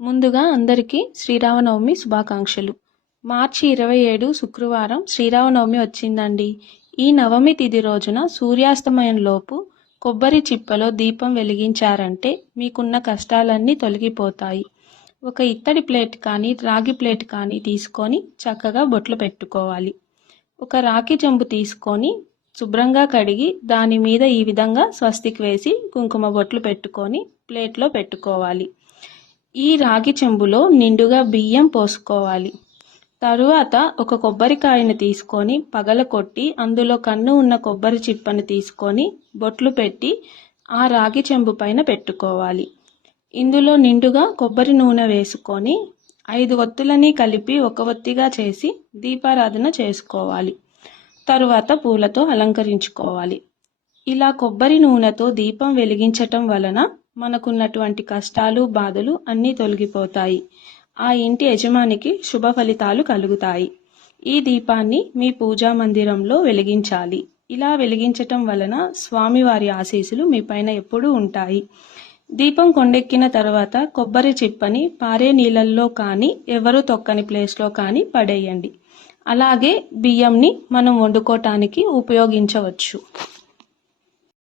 ముందుగా అందరికీ శ్రీరామనవమి శుభాకాంక్షలు. మార్చి 27 శుక్రవారం శ్రీరామనవమి వచ్చిందండి. ఈ నవమి తిథి రోజున సూర్యాస్తమయంలోపు కొబ్బరి చిప్పలో దీపం వెలిగించారంటే మీకున్న కష్టాలన్నీ తొలగిపోతాయి. ఒక ఇత్తడి ప్లేట్ కానీ రాగి ప్లేట్ కానీ తీసుకొని చక్కగా బొట్లు పెట్టుకోవాలి. ఒక రాగి చెంబు తీసుకొని శుభ్రంగా కడిగి దాని మీద ఈ విధంగా స్వస్తికి వేసి కుంకుమ బొట్లు పెట్టుకొని ప్లేట్లో పెట్టుకోవాలి. ఈ రాగి చెంబులో నిండుగా బియ్యం పోసుకోవాలి. తరువాత ఒక కొబ్బరికాయను తీసుకొని పగలకొట్టి అందులో కన్ను ఉన్న కొబ్బరి చిప్పను తీసుకొని బొట్లు పెట్టి ఆ రాగి చెంబు పైన పెట్టుకోవాలి. ఇందులో నిండుగా కొబ్బరి నూనె వేసుకొని 5 ఒత్తులని కలిపి ఒక ఒత్తిగా చేసి దీపారాధన చేసుకోవాలి. తరువాత పూలతో అలంకరించుకోవాలి. ఇలా కొబ్బరి నూనెతో దీపం వెలిగించటం వలన మనకున్నటువంటి కష్టాలు బాధలు అన్నీ తొలగిపోతాయి. ఆ ఇంటి యజమానికి శుభ ఫలితాలు కలుగుతాయి. ఈ దీపాన్ని మీ పూజా మందిరంలో వెలిగించాలి. ఇలా వెలిగించటం వలన స్వామివారి ఆశీస్సులు మీ పైన ఎప్పుడూ ఉంటాయి. దీపం కొండెక్కిన తర్వాత కొబ్బరి చిప్పని పారే నీళ్ళల్లో కానీ ఎవరు తొక్కని ప్లేస్లో కానీ పడేయండి. అలాగే బియ్యంని మనం వండుకోవటానికి ఉపయోగించవచ్చు.